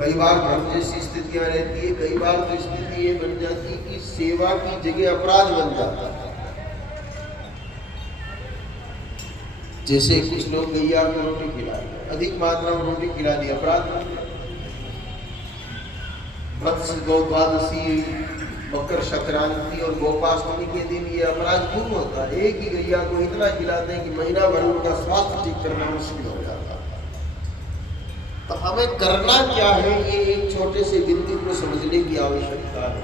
कई बार भ्रम जैसी स्थितियां रहती है, कई बार तो स्थिति ये बन जाती है कि सेवा की जगह अपराध बन जाता है। जैसे कुछ लोग गैया को रोटी खिला दिया, अधिक मात्रा में रोटी खिला दी, अपराध बन गया। वत्स गौद्वादशी, मकर संक्रांति और गोपाष्टमी के दिन ये अपराध खूब होता है। एक ही गैया को इतना खिलाते हैं कि महीना भर उनका स्वास्थ्य ठीक करना मुश्किल हो जाता है। तो हमें करना क्या है, ये एक छोटे से बिंदु को समझने की आवश्यकता है।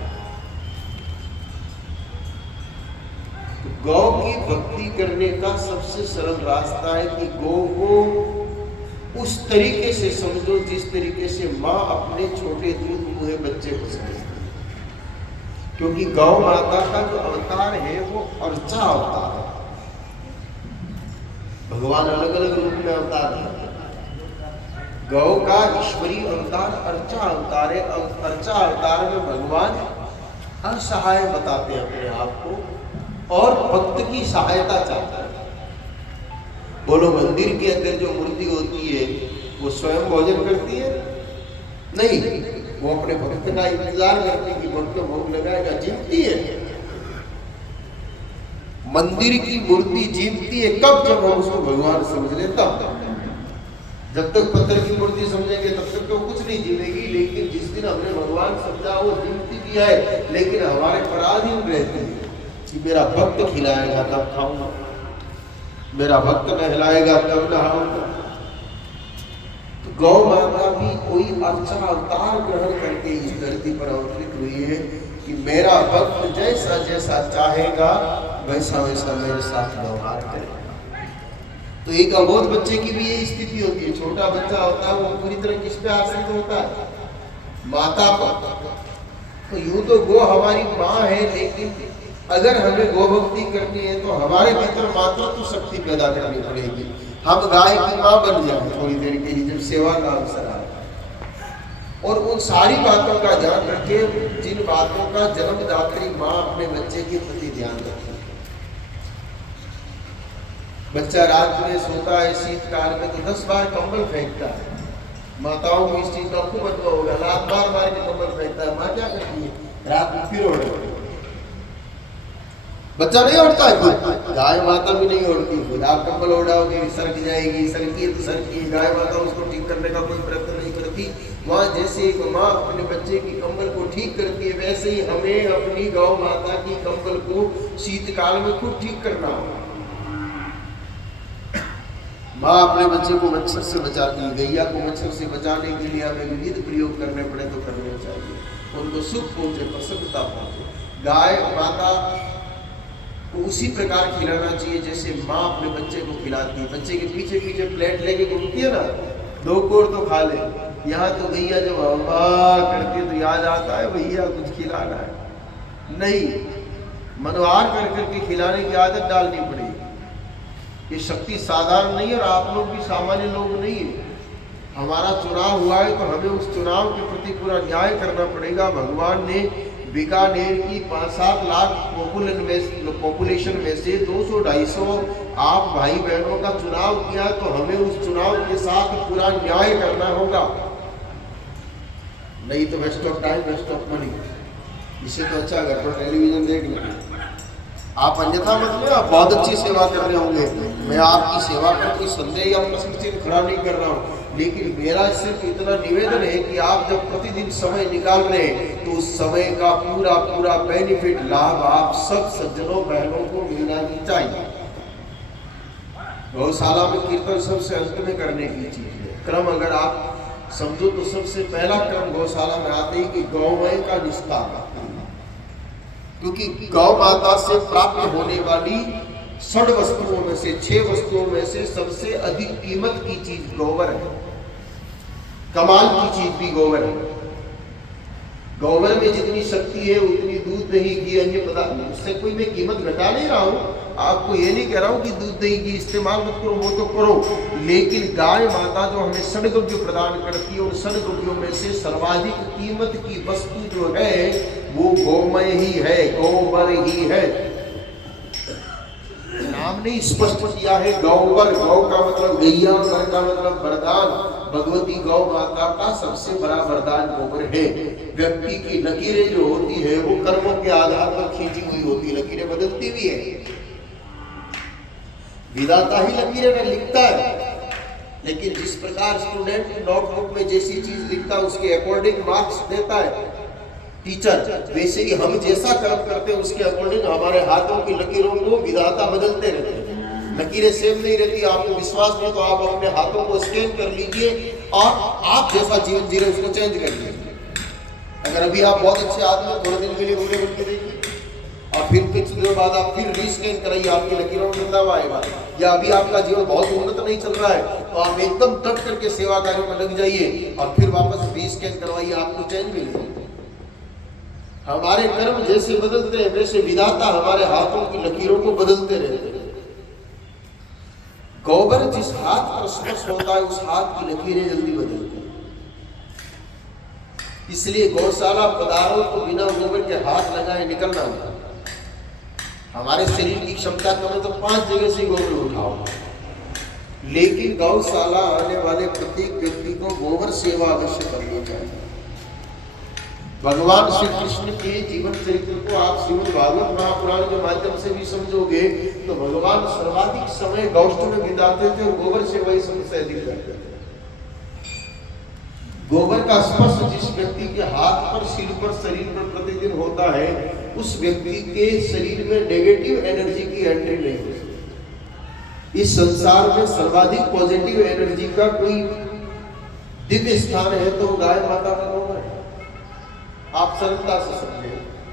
तो गौ की भक्ति करने का सबसे सरल रास्ता है कि गौ को उस तरीके से समझो जिस तरीके से माँ अपने छोटे दूध मुहे बच्चे को समझती है। क्योंकि गौ माता का जो अवतार है वो अर्चा अवतार है। भगवान अलग अलग रूप में अवतार है। गौ का ईश्वरीय अवतार अर्चा अवतार है। अर्चा अवतार में भगवान असहाय बताते हैं अपने आप को और भक्त की सहायता चाहते हैं। बोलो, मंदिर के अंदर जो मूर्ति होती है वो स्वयं भोजन करती है? नहीं, वो अपने भक्त का इंतजार करती है कि भक्त भोग लगाएगा, जीतती है। मंदिर की मूर्ति जीतती है कब? जब हम उसको भगवान समझ ले तब। जब तक पत्थर की मूर्ति समझेंगे तब तक तो कुछ नहीं जीवेगी। लेकिन जिस दिन हमने भगवान समझा वो जीतती भी है, लेकिन हमारे पराधीन रहती है कि मेरा भक्त खिलाएगा तब खाऊंगा, मेरा भक्त नहलाएगा तब नहाऊंगा। तो गौ माता भी कोई अर्चा अवतार ग्रहण करके इस धरती पर अवतरित हुई है कि मेरा भक्त जैसा जैसा चाहेगा वैसा वैसा मेरे साथ व्यवहार करेगा। तो एक अबोध बच्चे की भी यही स्थिति होती है। छोटा बच्चा होता है वो पूरी तरह किस पे आश्रित होता है? माता पर। तो यूं तो गौ हमारी माँ है, लेकिन अगर हमें गोभक्ति करनी है तो हमारे भीतर मातृत्व शक्ति पैदा करनी पड़ेगी। हम गाय की माँ बन जाए थोड़ी देर के लिए जब सेवा का अवसर आए, और उन सारी बातों का ध्यान रखें जिन बातों का जन्मदात्री माँ अपने बच्चे के प्रति ध्यान रखे। बच्चा रात में सोता है शीतकाल में तो 10 बार कंबल फेंकता है। माताओं को इस चीज का खूब अनुभव होगा। रात बार के कंबल फेंकता है, माँ क्या करती है? रात में फिर ओढ़ती है। बच्चा नहीं उड़ता है खुद, गाय माता भी नहीं उड़ती खुद। आप कंबल उड़ाओगे सरक जाएगी, सरकी तो सरकी। गाय माता उसको ठीक करने का कोई प्रयत्न नहीं करती। वहाँ जैसे एक माँ अपने बच्चे की कंबल को ठीक करती है, वैसे ही हमें अपनी गौ माता की कंबल को शीतकाल में खुद ठीक करना होगा। माँ अपने बच्चे को मच्छर से बचाती है। गैया को मच्छर से बचाने के लिए हमें विविध प्रयोग करने पड़े तो करने चाहिए, उनको सुख पहुंचे, प्रसन्नता पहुंचे। गाय माता को उसी प्रकार खिलाना चाहिए जैसे माँ अपने बच्चे को खिलाती है। बच्चे के पीछे पीछे प्लेट लेके घूमती है ना, 2 कोर तो खा ले। यहाँ तो गैया जब अम्मा करती है तो याद आता है भैया कुछ खिलाना है। नहीं, मनोहार कर करके खिलाने की आदत डालनी पड़ेगी। ये शक्ति साधारण नहीं है और आप लोग भी सामान्य लोग नहीं है। हमारा चुनाव हुआ है तो हमें उस चुनाव के प्रति पूरा न्याय करना पड़ेगा। भगवान ने बीकानेर की 5-7 लाख पॉपुलेशन में से 200-250 आप भाई बहनों का चुनाव किया, तो हमें उस चुनाव के साथ पूरा न्याय करना होगा। नहीं तो waste of time, waste of money. इससे तो अच्छा घर पर टेलीविजन देख लें। आप अन्यथा मत लो, आप बहुत अच्छी सेवा कर रहे होंगे। मैं आपकी सेवा पर कोई संदेह या प्रश्न चिन्ह खड़ा नहीं कर रहा हूँ, लेकिन मेरा सिर्फ इतना निवेदन है कि आप जब प्रतिदिन समय निकाल रहे हैं तो उस समय का पूरा पूरा बेनिफिट लाभ आप सब सज्जनों बहनों को मिलना ही चाहिए। गौशाला में कीर्तन सबसे अंत में करने की चीज है। क्रम अगर आप समझो तो सबसे पहला क्रम गौशाला में आते ही कि गौमय का निस्तार, क्योंकि गौ माता से प्राप्त होने वाली 6 वस्तुओं में से 6 वस्तुओं में से सबसे अधिक कीमत की चीज गोबर है। कमाल की चीज भी गोबर है। गोबर में जितनी शक्ति है उतनी दूध दही घी अन्य पदार्थ, उससे कोई मैं कीमत घटा नहीं रहा हूँ। आपको ये नहीं कह रहा हूँ कि दूध दही घी इस्तेमाल मत करो, वो तो करो, लेकिन गाय माता जो हमें षड्द्रव्य प्रदान करती है उन षड्द्रव्यों में से सर्वाधिक कीमत की वस्तु जो है वो गोमय ही है, गोबर ही है। नाम ने स्पष्ट किया है गौबर। गौ का मतलब गैया, वर का मतलब वरदान, भगवती गौ माता का सबसे बड़ा वरदान गोबर है। व्यक्ति की लकीरें जो होती है वो कर्मों के आधार पर खींची हुई होती है, लकीरें बदलती भी है। विधाता ही लकीरें में लिखता है, लेकिन जिस प्रकार स्टूडेंट नोटबुक में जैसी चीज लिखता है उसके अकॉर्डिंग मार्क्स देता है टीचर, वैसे ही हम जैसा कर्म करते हैं उसके अकॉर्डिंग हमारे हाथों की लकीरों को विधाता बदलते रहते हैं। लकीरें सेम नहीं रहती। आपको विश्वास नहीं तो आप अपने हाथों को स्कैन कर लीजिए और आप जैसा जीवन जी रहे उसको चेंज कर लीजिए। अगर अभी आप बहुत अच्छे आदमी हो, थोड़े दिन के लिए बुरे बन के देखिए और फिर कुछ दिनों बाद आप फिर रीस्कैन कराइए, आपकी लकीरों में बदलाव आएगा। या अभी आपका जीवन बहुत उन्नत नहीं चल रहा है तो आप एकदम डट करके सेवा कार्यों में लग जाइए और फिर वापस रीस्कैन करवाइए, आपको चेंज मिलेगा। हमारे कर्म जैसे बदलते हैं वैसे विधाता हमारे हाथों की लकीरों को बदलते रहते हैं। गोबर जिस हाथ पर स्पर्श होता है उस हाथ की लकीरें जल्दी बदलती हैं। इसलिए गौशाला पधारो तो बिना गोबर के हाथ लगाए निकलना होता है। हमारे शरीर की क्षमता कम है तो 5 जगह से गोबर उठाओ, लेकिन गौशाला आने वाले प्रत्येक व्यक्ति को गोबर सेवा अवश्य करनी चाहिए। भगवान श्री कृष्ण के जीवन चरित्र को आप श्रीमद् भागवत महापुराण के माध्यम से भी समझोगे तो भगवान सर्वाधिक समय गौष्ठ में बिताते थे और गोबर सेवा ही सबसे अधिक करते थे। गोबर का स्पर्श जिस व्यक्ति के हाथ पर, सिर पर, शरीर पर प्रतिदिन होता है उस व्यक्ति के शरीर में नेगेटिव एनर्जी की एंट्री नहीं हो सकती। इस संसार में सर्वाधिक पॉजिटिव एनर्जी का कोई दिव्य स्थान है तो गाय माता का गोबर है। आप सरलता से समझे।